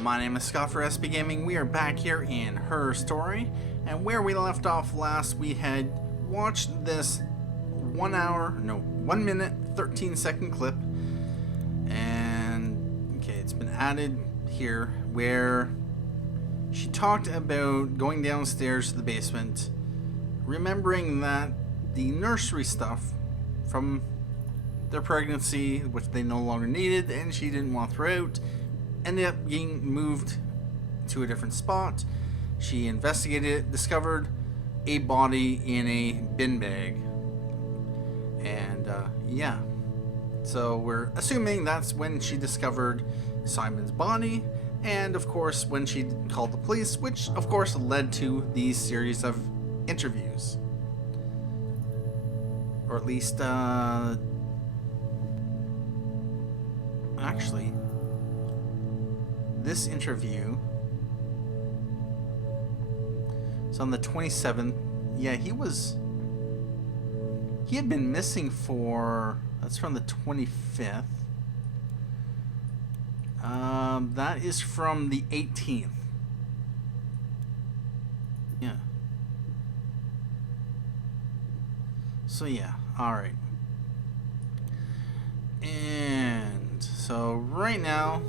My name is Scott for SB Gaming. We are back here in Her Story, and where we left off last, we had watched this 1 minute, 13-second clip, and okay, it's been added here where she talked about going downstairs to the basement, remembering that the nursery stuff from their pregnancy, which they no longer needed and she didn't want to throw out, ended up being moved to a different spot. She investigated it, discovered a body in a bin bag. And yeah, so we're assuming that's when she discovered Simon's body, and of course when she called the police, which of course led to these series of interviews. Or at least, actually, this interview is on the 27th. Yeah, he had been missing for, that's from the 25th. That is from the 18th. Yeah. So yeah, alright. And so right now,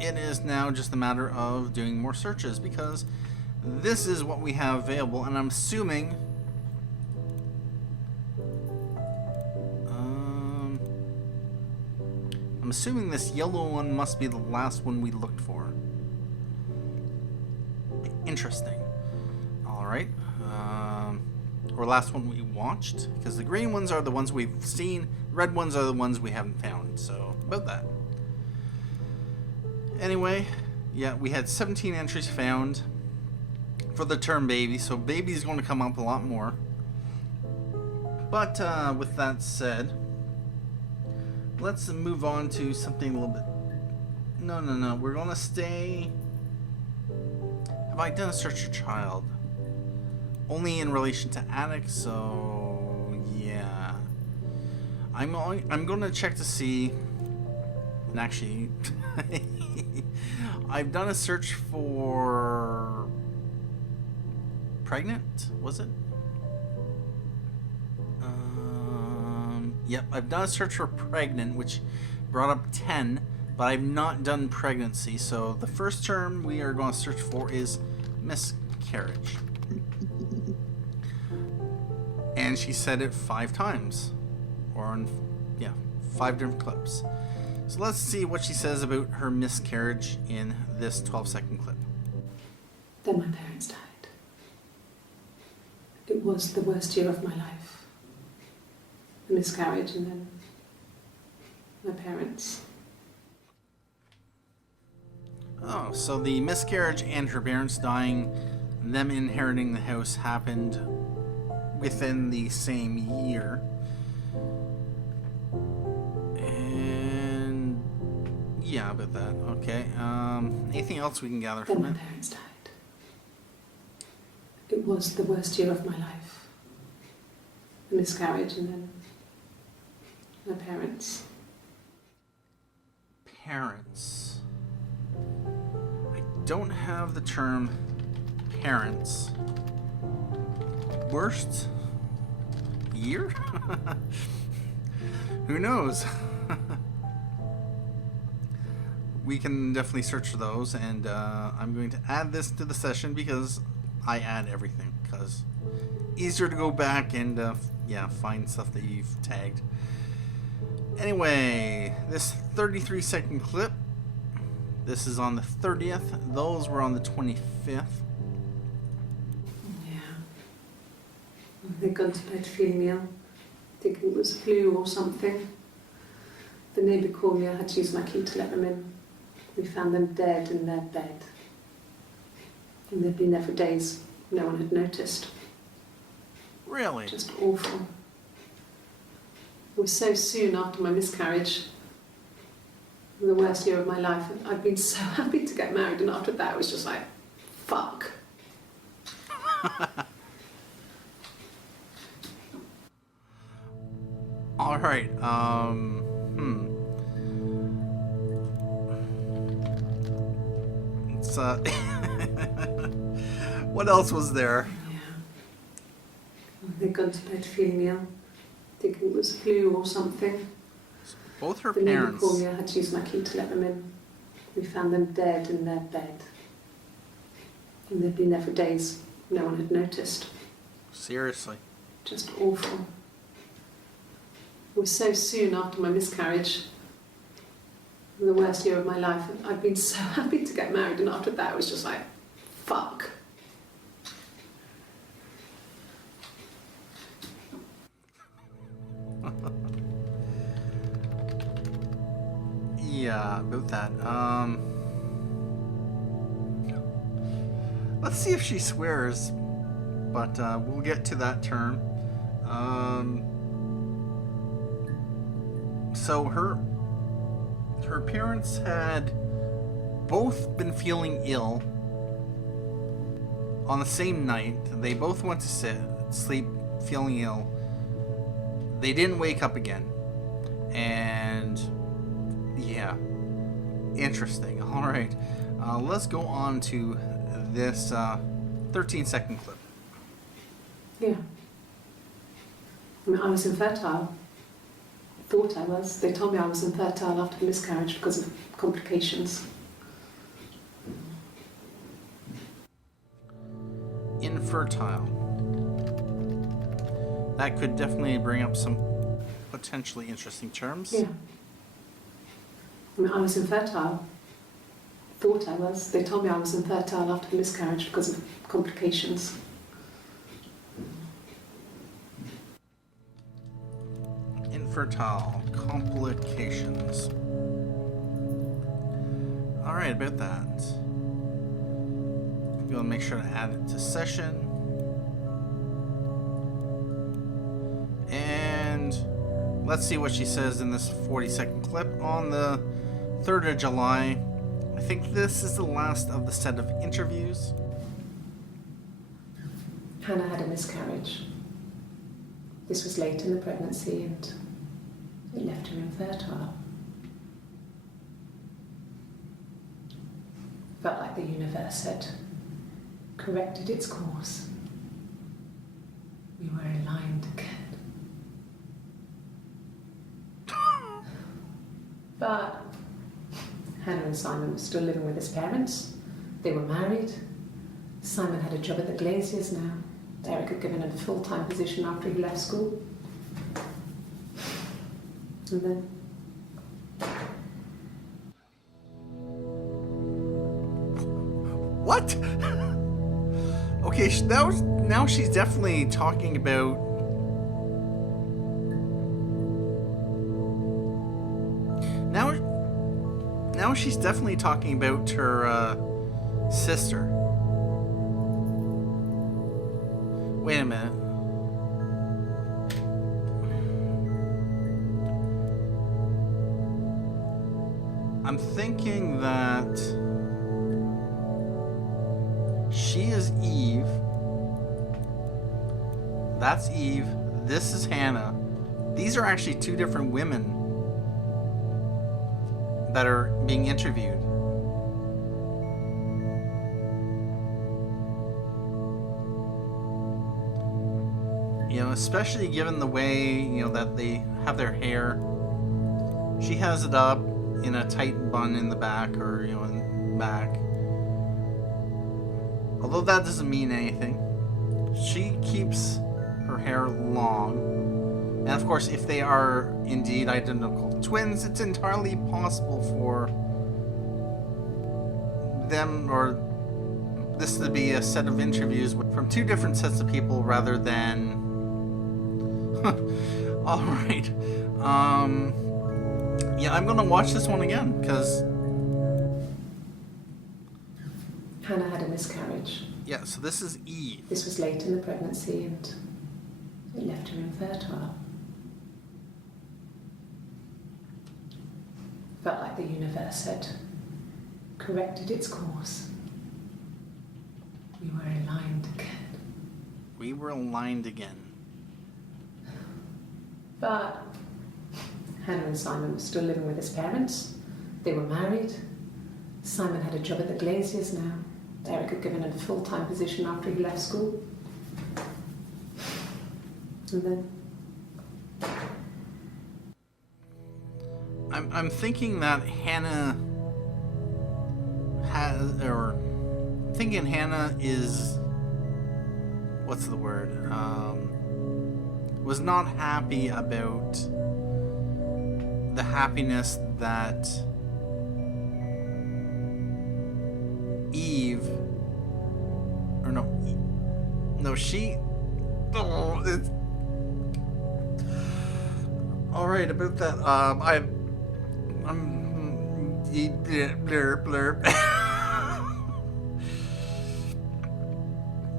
it is now just a matter of doing more searches, because this is what we have available, and I'm assuming this yellow one must be the last one we looked for. Interesting. Alright. Or last one we watched, because the green ones are the ones we've seen, red ones are the ones we haven't found, so about that. Anyway, yeah, we had 17 entries found for the term baby, so baby's going to come up a lot more. But with that said, let's move on to something a little bit... No, we're going to stay... Have I done a search for child? Only in relation to attic, so yeah. I'm going to check to see... And actually... I've done a search for pregnant, was it? Yep, I've done a search for pregnant, which brought up 10, but I've not done pregnancy. So the first term we are going to search for is miscarriage. And she said it 5 times, or on, yeah, 5 different clips. So let's see what she says about her miscarriage in this 12-second clip. Then my parents died. It was the worst year of my life. A miscarriage, and then my parents. Oh, so the miscarriage and her parents dying, them inheriting the house, happened within the same year. Yeah, about that. Okay. Anything else we can gather from it? Then my parents died. It was the worst year of my life. A miscarriage, and then my parents. Parents. I don't have the term parents. Worst year? Who knows? We can definitely search for those, and I'm going to add this to the session because I add everything, because easier to go back and yeah, find stuff that you've tagged. Anyway, this 33-second clip, this is on the 30th. Those were on the 25th. Yeah. They'd gone to bed feeling ill, thinking it was flu or something. The neighbour called me, I had to use my key to let them in. We found them dead in their bed. And they'd been there for days. No one had noticed. Really? Just awful. It was so soon after my miscarriage. The worst year of my life. I'd been so happy to get married, and after that it was just like, fuck. Alright, else? What else was there? Yeah. They'd gone to bed feeling ill, thinking it was flu or something. Both her The neighbour parents. called me. I had to use my key to let them in. We found them dead in their bed. And they'd been there for days. No one had noticed. Seriously. Just awful. It was so soon after my miscarriage. The worst year of my life. I'd been so happy to get married, and after that, it was just like, fuck. Yeah, about that. Let's see if she swears, but we'll get to that term. So her parents had both been feeling ill on the same night. They both went to sleep feeling ill. They didn't wake up again. And yeah, interesting. All right, let's go on to this 13-second clip. Yeah. I mean, I was infertile. Thought I was. They told me I was infertile after the miscarriage because of complications. Infertile. That could definitely bring up some potentially interesting terms. Yeah. I mean, I was infertile. Thought I was. They told me I was infertile after the miscarriage because of complications. Infertile complications. All right, about that. We'll make sure to add it to session. And let's see what she says in this 40-second clip on the 3rd of July. I think this is the last of the set of interviews. Hannah had a miscarriage. This was late in the pregnancy and it left her infertile. Felt like the universe had corrected its course. We were aligned again. But Hannah and Simon were still living with his parents. They were married. Simon had a job at the Glaziers now. Eric had given him a full-time position after he left school. And then... What? Okay, now she's definitely talking about... Now she's definitely talking about her sister. Wait a minute. I'm thinking that she is Eve. That's Eve. This is Hannah. These are actually two different women that are being interviewed. You know, especially given the way, you know, that they have their hair. She has it up in a tight bun in the back, or, you know, in the back. Although that doesn't mean anything. She keeps her hair long. And of course, if they are indeed identical twins, it's entirely possible for them or this to be a set of interviews from two different sets of people rather than... Alright. Yeah, I'm gonna watch this one again, because... Hannah had a miscarriage. Yeah, so this is Eve. This was late in the pregnancy and it left her infertile. Felt like the universe had corrected its course. We were aligned again. We were aligned again. But Hannah and Simon were still living with his parents. They were married. Simon had a job at the Glaziers now. Eric had given him a full-time position after he left school. And then... I'm thinking that Hannah has, or thinking Hannah is, what's the word? Was not happy about the happiness that Eve, or no, she. Oh, it's all right about that. I'm blur.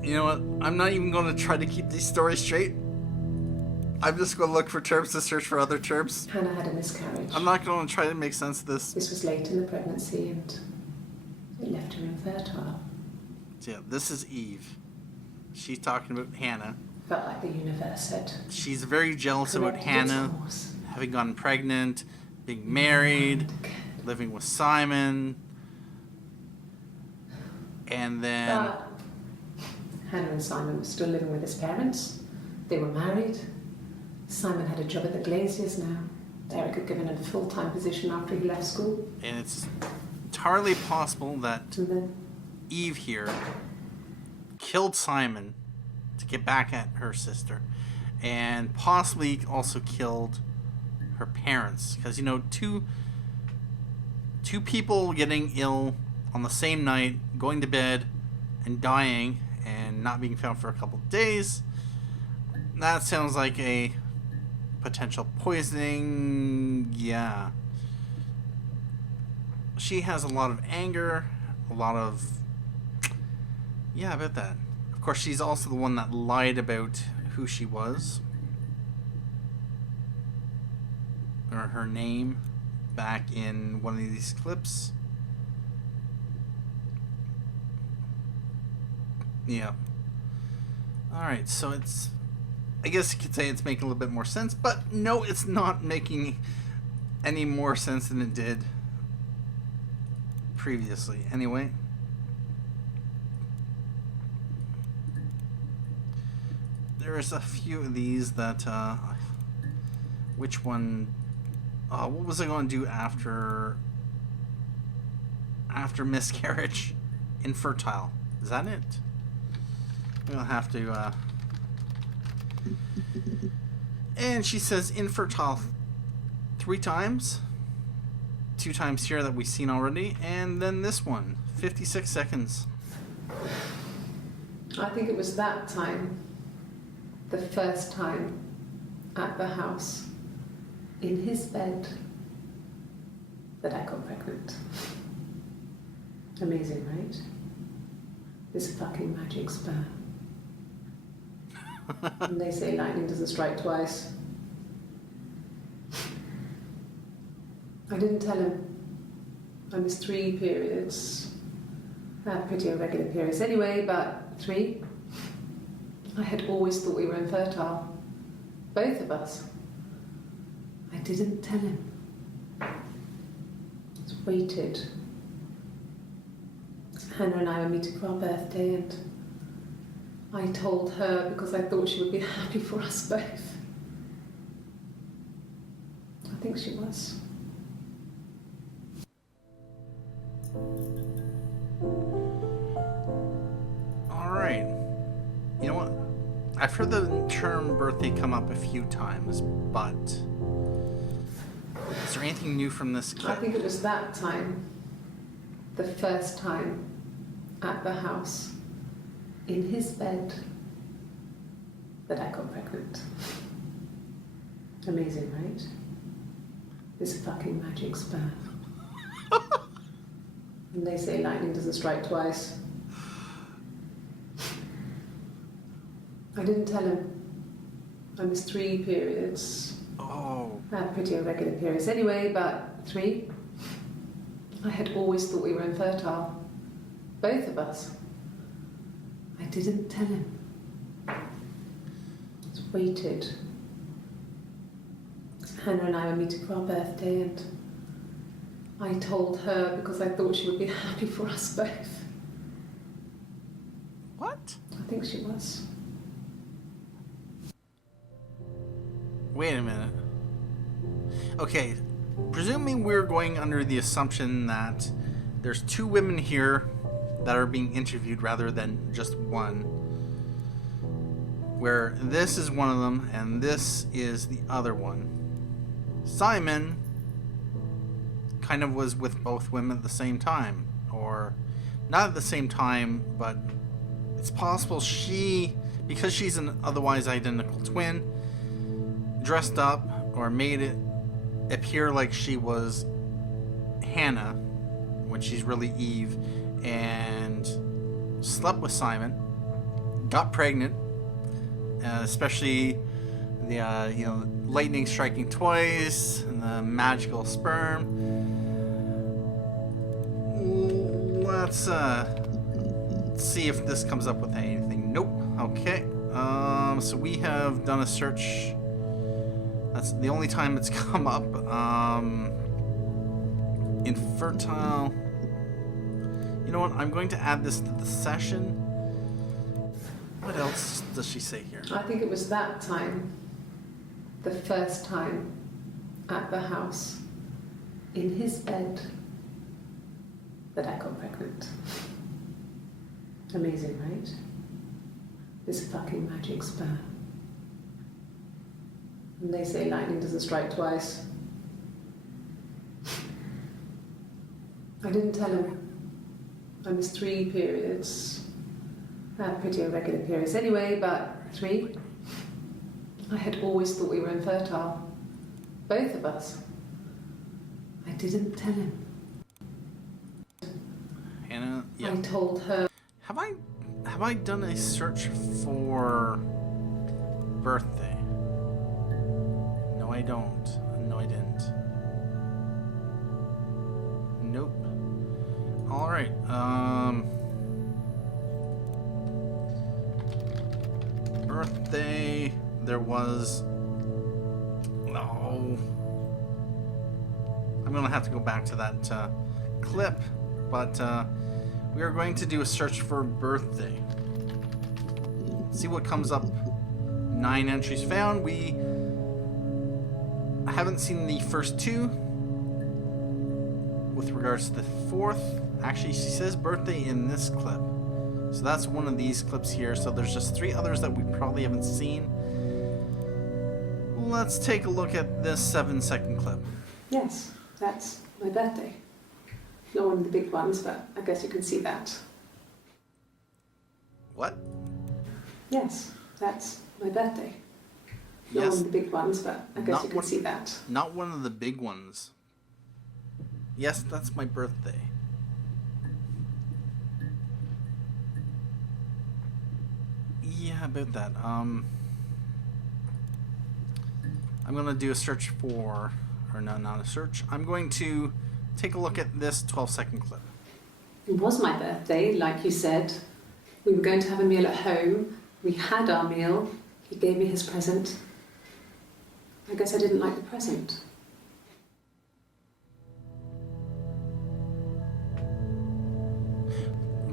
You know what? I'm not even going to try to keep these stories straight. I'm just going to look for terms to search for other terms. Hannah had a miscarriage. I'm not going to try to make sense of this. This was late in the pregnancy and it left her infertile. So yeah, this is Eve. She's talking about Hannah. Felt like the universe said. She's very jealous about Hannah having gotten pregnant, being married, living with Simon, and then... But Hannah and Simon were still living with his parents. They were married. Simon had a job at the Glaziers now. Eric had given him a full-time position after he left school. And it's entirely possible that then Eve here killed Simon to get back at her sister, and possibly also killed her parents, because you know, two people getting ill on the same night, going to bed and dying and not being found for a couple of days, that sounds like a potential poisoning. Yeah, she has a lot of anger, a lot of, yeah, about that. Of course, she's also the one that lied about who she was, or her name, back in one of these clips. Yeah. Alright, so it's, I guess you could say it's making a little bit more sense, but no, it's not making any more sense than it did previously. Anyway. There's a few of these that, which one, what was I going to do after Miscarriage? Infertile. Is that it? We'll have to, and she says infertile 3 times. 2 times here that we've seen already, and then this one, 56 seconds. I think it was that time, the first time at the house, in his bed, that I got pregnant. Amazing, right? This fucking magic sperm. And they say lightning doesn't strike twice. I didn't tell him. I missed 3 periods. I had pretty irregular periods anyway, but 3. I had always thought we were infertile. Both of us. I didn't tell him. Just waited. Hannah and I were meeting for our birthday, and I told her because I thought she would be happy for us both. I think she was. Alright. You know what? I've heard the term birthday come up a few times, but is there anything new from this clip? I think it was that time, the first time at the house, in his bed, that I got pregnant. Amazing, right? This fucking magic sperm. And they say lightning doesn't strike twice. I didn't tell him. I missed 3 periods. Oh. I had pretty irregular periods anyway, but 3. I had always thought we were infertile. Both of us. I didn't tell him. Just waited. Hannah and I were meeting for our birthday, and I told her because I thought she would be happy for us both. What? I think she was. Wait a minute. Okay, presuming we're going under the assumption that there's two women here that are being interviewed rather than just one, where this is one of them and this is the other one. Simon kind of was with both women at the same time, or not at the same time, but it's possible she, because she's an otherwise identical twin, dressed up or made it appear like she was Hannah when she's really Eve, and slept with Simon, got pregnant, especially the lightning striking twice and the magical sperm. Let's see if this comes up with anything. Nope. Okay. So we have done a search. That's the only time it's come up. Infertile. You know what? I'm going to add this to the session. What else does she say here? I think it was that time, the first time at the house, in his bed, that I got pregnant. Amazing, right? This fucking magic sperm. And they say lightning doesn't strike twice. I didn't tell him. I missed 3 periods. I had pretty irregular periods anyway, but 3. I had always thought we were infertile. Both of us. I didn't tell him. Hannah, yeah. I told her. Have I done a search for birthday? No, I don't. No, I didn't. Nope. All right. Birthday. There was. No. I'm gonna have to go back to that clip, but we are going to do a search for birthday. See what comes up. 9 entries found. We haven't seen the first 2. With regards to the 4th, actually, she says birthday in this clip. So that's one of these clips here. So there's just 3 others that we probably haven't seen. Let's take a look at this 7-second clip. Yes, that's my birthday. Not one of the big ones, but I guess you can see that. What? Yes, that's my birthday. Not Yes. one of the big ones, but I guess Not you can one- see that. Not one of the big ones. Yes, that's my birthday. Yeah, about that. I'm gonna do a search for, or no, not a search. I'm going to take a look at this 12-second clip. It was my birthday, like you said. We were going to have a meal at home. We had our meal. He gave me his present. I guess I didn't like the present.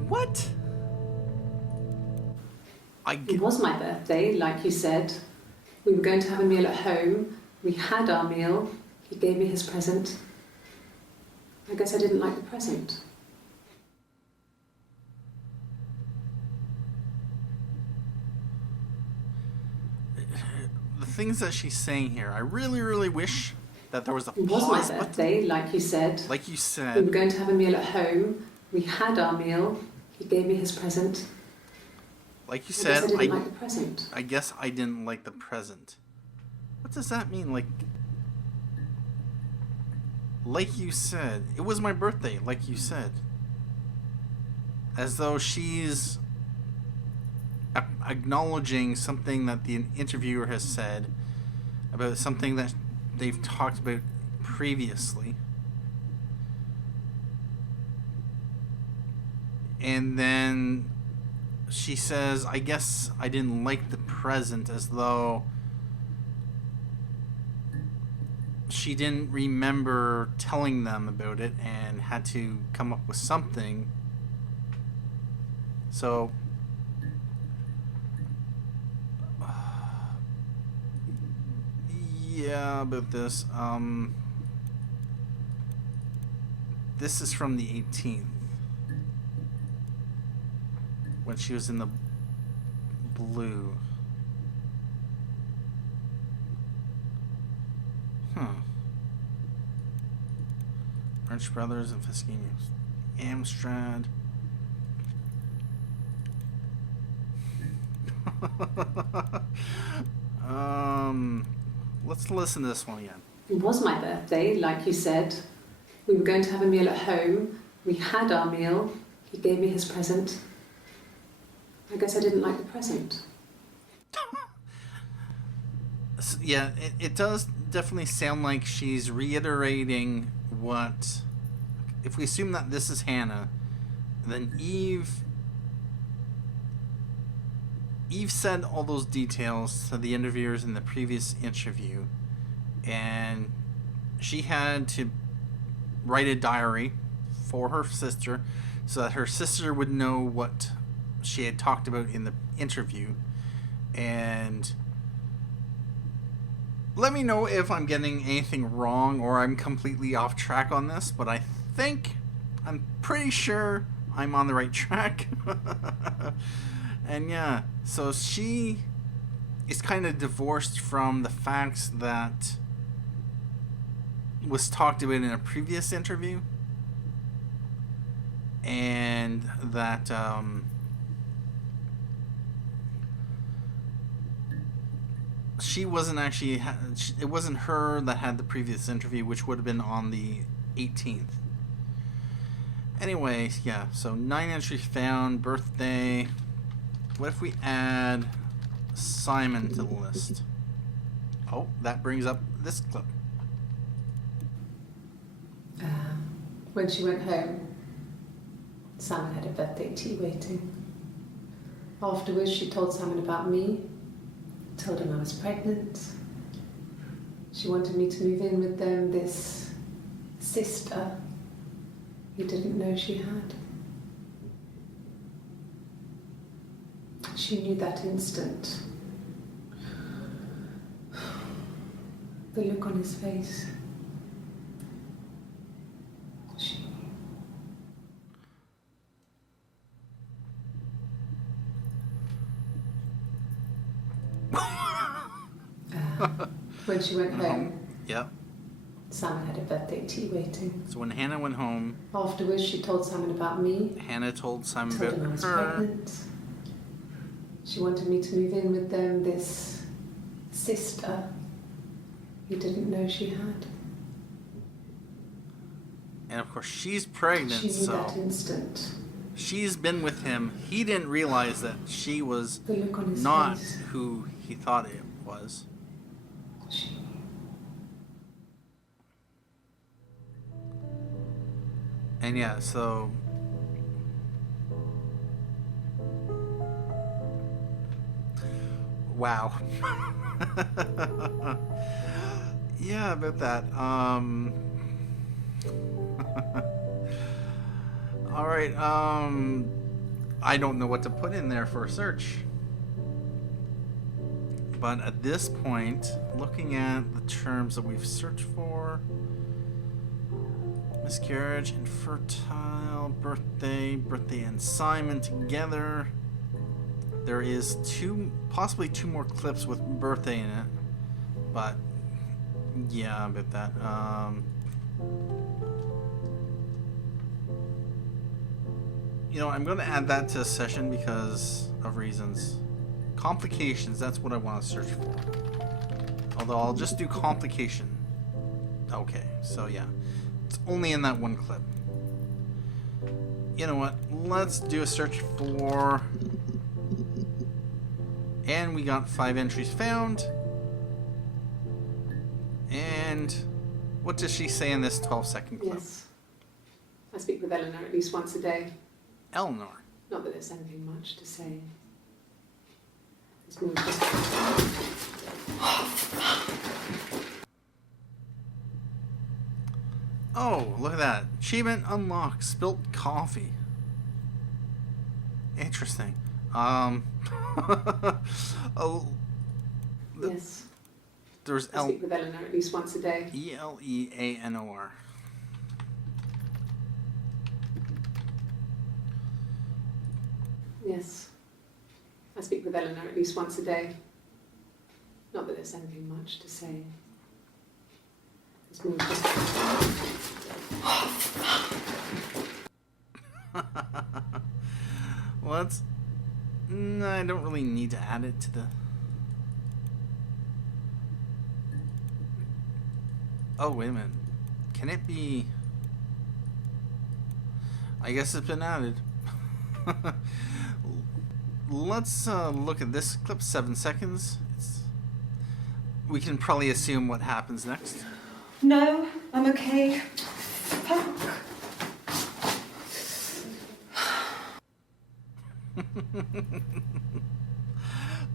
What? It was my birthday, like you said. We were going to have a meal at home. We had our meal. He gave me his present. I guess I didn't like the present. The things that she's saying here, I really, really wish that there was a It was my pause button. birthday, like you said. Like you We were said. going to have a meal at home. We had our meal. He gave me his present. Like you I guess said, I didn't like the present. I guess I didn't like the present. What does that mean? Like you said, it was my birthday, like you said. As though she's acknowledging something that the interviewer has said about something that they've talked about previously. And then she says, I guess I didn't like the present, as though she didn't remember telling them about it and had to come up with something. So yeah, about this. This is from the 18th, when she was in the blue. French Brothers and Fescinius. Amstrad. Let's listen to this one again. It was my birthday, like you said. We were going to have a meal at home. We had our meal. He gave me his present. I guess I didn't like the present. Yeah, it does definitely sound like she's reiterating what... If we assume that this is Hannah, then Eve said all those details to the interviewers in the previous interview, and she had to write a diary for her sister so that her sister would know what she had talked about in the interview. And let me know if I'm getting anything wrong or I'm completely off track on this, but I'm pretty sure I'm on the right track. And yeah, so she is kind of divorced from the facts that was talked about in a previous interview, and that she wasn't actually, it wasn't her that had the previous interview, which would have been on the 18th. Anyway, yeah, so 9 entries found, birthday. What if we add Simon to the list? Oh, that brings up this clip. When she went home, Simon had a birthday tea waiting. Afterwards, she told Simon about me, told him I was pregnant. She wanted me to move in with them, this sister he didn't know she had. She knew that instant. The look on his face. She knew. When she went home, Yep. Simon had a birthday tea waiting. So when Hannah went home, Afterwards, she told Simon about me. Hannah told Simon Told him I about was her. pregnant. She wanted me to move in with them, this sister he didn't know she had. And of course, she's pregnant, She knew so that instant. she's been with him. He didn't realize that she was The look on his not face. who he thought it was. She knew. And yeah, so wow. Yeah, about that. All right. I don't know what to put in there for a search. But at this point, looking at the terms that we've searched for, miscarriage, infertile, birthday and Simon together. There is possibly two more clips with birthday in it, but yeah, about that. You know, I'm going to add that to a session because of reasons. Complications, that's what I want to search for. Although I'll just do complication. Okay, so yeah. It's only in that one clip. You know what? Let's do a search for... And we got 5 entries found. And what does she say in this 12-second clip? Yes. I speak with Eleanor at least once a day. Eleanor. Not that there's anything much to say. It's more just... Oh, look at that. Achievement unlocked. Spilt coffee. Interesting. Oh, Yes. there's I speak with Eleanor at least once a day. Eleanor. Yes. I speak with Eleanor at least once a day. Not that there's anything much to say. It's more just... What? No, I don't really need to add it to the... Oh, wait a minute. Can it be... I guess it's been added. Let's look at this clip. 7 seconds. We can probably assume what happens next. No, I'm okay. Fuck.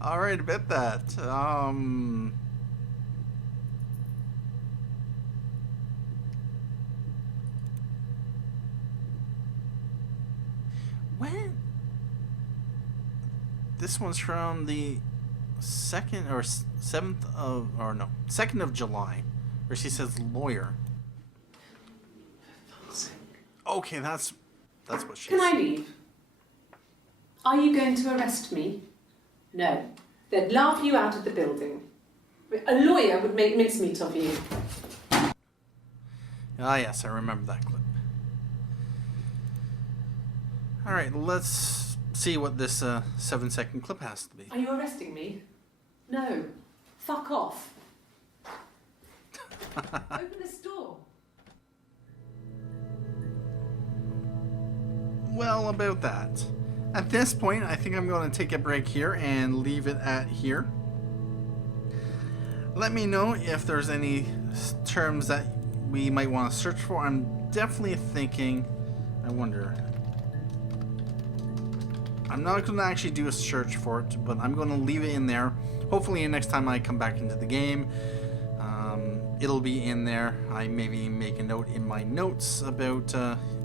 Alright, about that. When? This one's from the 2nd or 7th of, or no, 2nd of July, where she says lawyer. Okay, that's what she Can said. I leave? Are you going to arrest me? No. They'd laugh you out of the building. A lawyer would make mincemeat of you. Ah, yes, I remember that clip. Alright, let's see what this 7-second clip has to be. Are you arresting me? No. Fuck off. Open this door. Well, about that. At this point, I think I'm going to take a break here and leave it at here. Let me know if there's any terms that we might want to search for. I'm definitely thinking, I wonder. I'm not going to actually do a search for it, but I'm going to leave it in there. Hopefully next time I come back into the game, it'll be in there. I maybe make a note in my notes about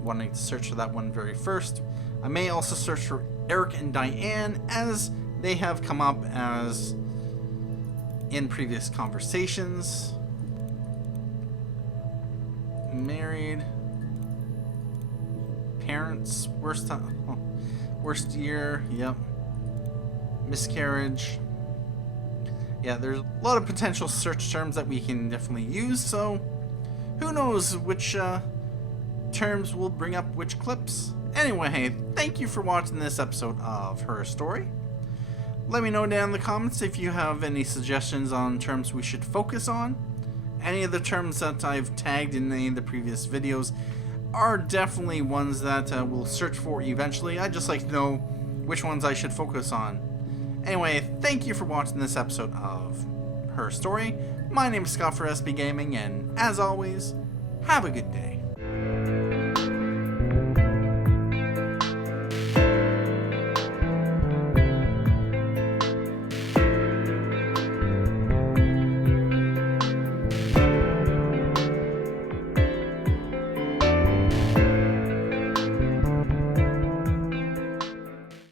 wanting to search for that one very first. I may also search for Eric and Diane, as they have come up as in previous conversations. Married, parents, worst time, worst year, yep. Miscarriage. Yeah, there's a lot of potential search terms that we can definitely use, so who knows which terms will bring up which clips. Anyway, thank you for watching this episode of Her Story. Let me know down in the comments if you have any suggestions on terms we should focus on. Any of the terms that I've tagged in any of the previous videos are definitely ones that we'll search for eventually. I'd just like to know which ones I should focus on. Anyway, thank you for watching this episode of Her Story. My name is Scott for SB Gaming, and as always, have a good day.